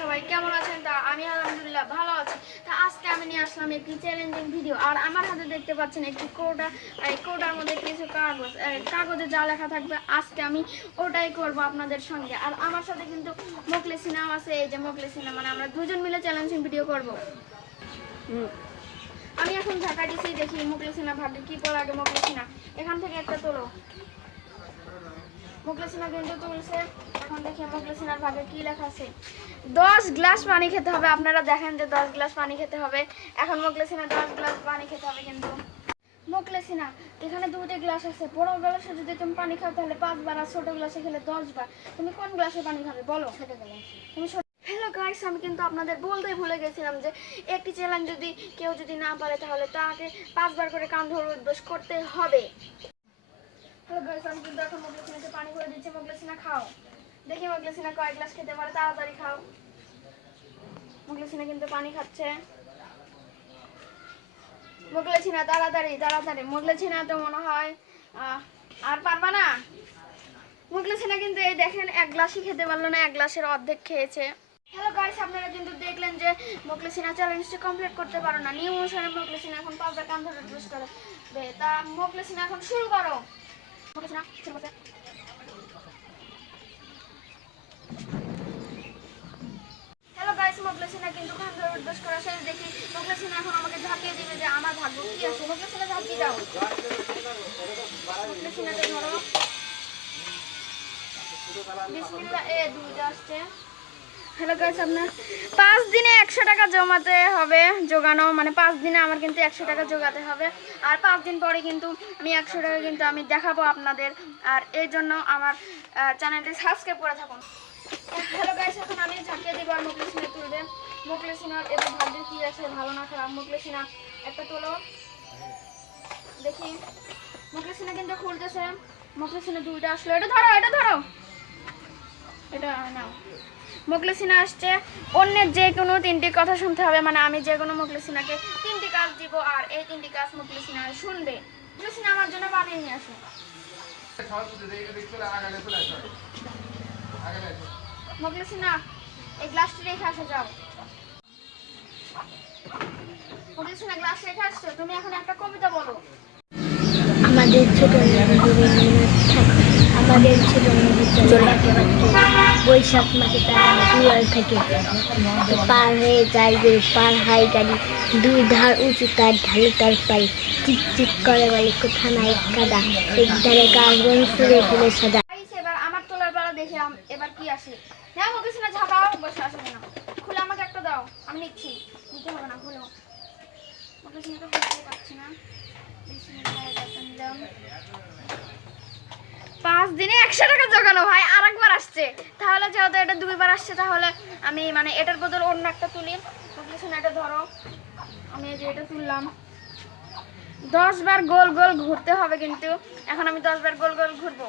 সবাই কেমন আছেন? তা আমি আলহামদুলিল্লাহ ভালো আছি। তা আজকে আমি নিয়ে আসলাম একটি চ্যালেঞ্জিং ভিডিও। আর আমার হাতে দেখতে পাচ্ছেন একটি কৌটা। এই কৌটার মধ্যে কিছু কাগজে যা লেখা থাকবে আজকে আমি ওটাই করব আপনাদের সঙ্গে। আর আমার সাথে কিন্তু মোখলেসিনাও আছে। এই যে মোখলেসিনা, মানে আমরা দুজন মিলে চ্যালেঞ্জিং ভিডিও করব। আমি এখন ঢাকা দিছি, দেখি মোখলেসিনা ভাবে কি করে। আগে মোখলেসিনা এখান থেকে একটা তোলো। মোখলেসিনা কিন্তু তুলছে। এখন দেখি মোখলেসিনার ভাগে কি লেখা আছে। 10 গ্লাস পানি খেতে হবে। আপনারা দেখেন যে 10 গ্লাস পানি খেতে হবে। এখন মোখলেসিনা 10 গ্লাস পানি খেতে হবে। কিন্তু মোখলেসিনা এখানে দুটো গ্লাস আছে। বড় গ্লাসে যদি তুমি পানি খাও তাহলে 5 বার, আর ছোট গ্লাসে খেলে 10 বার। তুমি কোন গ্লাসে পানি খাবে বলো? খেতে গেলে তুমি। হ্যালো গাইস, আমি কিন্তু আপনাদের বলতেই ভুলে গেছিলাম যে একটি চ্যালেঞ্জ যদি কেউ না পারে তাহলে তাকে 5 বার করে কান ধরে উদ্বোস করতে হবে। হ্যালো গাইস, আমি কিন্তু এখন মোখলেসিনাকে পানি করে দিচ্ছি। মোখলেসিনা খাও, দেখি মোখলেসিনা কয় গ্লাস খেতে পারে। তাড়াতাড়ি খাও। মোখলেসিনা কিন্তু পানি খাচ্ছে। মোখলেসিনা তাড়াতাড়ি তাড়াতাড়ি। মোখলেসিনা তো মনে হয় আর পারবা না। মোখলেসিনা কিন্তু এই দেখেন এক গ্লাসই খেতে পারলো না, এক গ্লাসের অর্ধেক খেয়েছে। হ্যালো গাইস, আপনারা কিন্তু দেখলেন যে মোখলেসিনা চ্যালেঞ্জটি কমপ্লিট করতে পারো না। নিয়ম অনুসারে মোখলেসিনা এখন 5 বার কান ধরে উদ্বোস করবে। তা মোখলেসিনা এখন শুরু করো। মোখলেসিনা শুরু করতে। হ্যালো গাইস, মোখলেসিনা কিন্তু কান ধরে উদ্বোস করা শেষ। দেখি মোখলেসিনা এখন আমাকে ঝাঁকিয়ে দিবে যে আমার ভাগ্য কি আছে। মোখলেসিনা ঝাঁকিয়ে দাও। মোখলেসিনাকে ধরো। বিসমিল্লাহ। দুইটা আসছে। হ্যালো গাইস, আপনার 5 দিনে 100 টাকা জমাতে হবে। জোগানো মানে 5 দিনে আমার কিন্তু 100 টাকা জোগাতে হবে। আর 5 দিন পরে কিন্তু আমি 100 টাকা কিন্তু আমি দেখাবো আপনাদের। আর এই জন্য আমার চ্যানেলটি সাবস্ক্রাইব করে থাকুন। হ্যালো গাইস, এখন আমি ঝাঁকিয়ে দিব আর মোখলেসিনা তুলবে। মোখলেসিনার এবার ভাগ্যে কি আছে, ভালো না খারাপ। মোখলেসিনা একটা তোলো, দেখি। মোখলেসিনা কিন্তু খুলতেছে। মোখলেসিনা দুইটা আসলো। এটা ধরো, এটা ধরো, এটা নাও। মোখলেসিনা আসছে। অন্যের যে কোনো 3টি কথা শুনতে হবে, মানে আমি যে কোনো মোখলেসিনাকে 3টি কাজ দিব আর এই 3টি কাজ মোখলেসিনা শুনবে। মোখলেসিনা আমার জন্য পানি নিয়ে আসো। মোখলেসিনা এই গ্লাসটি রেখে আসো, যাও। মোখলেসিনা গ্লাস রেখে আসছো। তুমি এখন একটা কবিতা বলো। আমাদের ছোট আমাদের ছোট বৈশাখ মাসে তারা দুয়ার থেকে পার হয়ে যায় গরু, পার হয় গাড়ি, দুই ধার উঁচু তার ঢালু তার পাই, চিকচিক করে বলে কোথা নাই কাদা, এক ধারে কার্বন ফুলে ফুলে সাদা। এবার আমার তোলার বেলা দেখলাম এবার কি আসে। হ্যাঁ মোখলেসিনা ঝাঁকাও, বসে আসবে না। খুলে আমাকে একটা দাও, আমি নিচ্ছি। নিতে হবে না, খুলো। মোখলেসিনা তো বুঝতে পারছি না। 5 দিনে 100 টাকা জোগানো ভাই। আরেকবার আসছে। তাহলে যেহেতু এটা 2 বার আসছে তাহলে আমি মানে এটার বদল অন্য একটা তুলি। মোখলেসিনা এটা ধরো, আমি এই যে এটা তুললাম। 10 বার গোল গোল ঘুরতে হবে কিন্তু। এখন আমি 10 বার গোল গোল ঘুরবো।